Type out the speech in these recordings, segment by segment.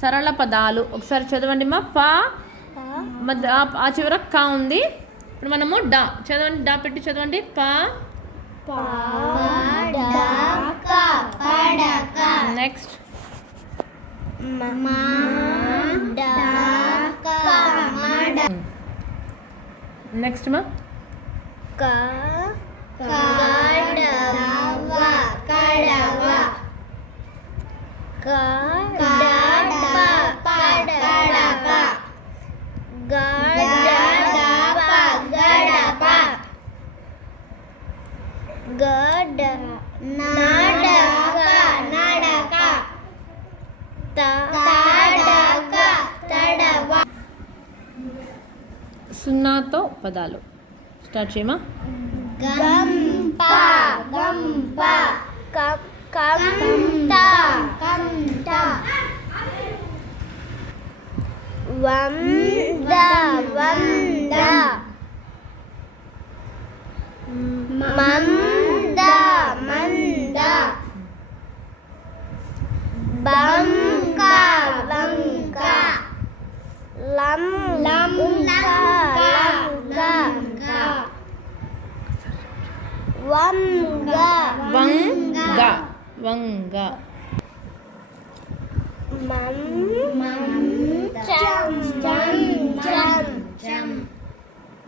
సరళ పదాలు ఒకసారి చదవండి మా. ప ఆ చివర క ఉంది. ఇప్పుడు మనము డా చదవండి. డా పెట్టి చదవండి. నెక్స్ట్ నెక్స్ట్ మా. సున్నాతో పదాలు స్టార్ట్ చేయమా. గంప కంట వంద మంద బంక లంక వంగ మంచం కంచం దండం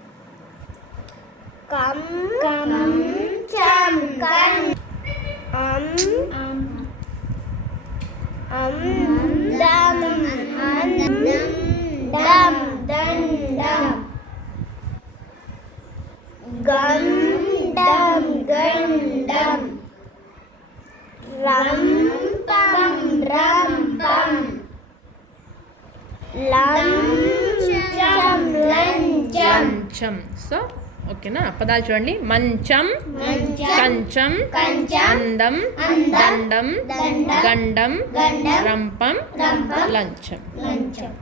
గండం రంపం లంచం. సో ఓకేనా. పదాలు చూడండి. మంచం, కంచం, అందం, దండం, గండం, రంపం, లంచం.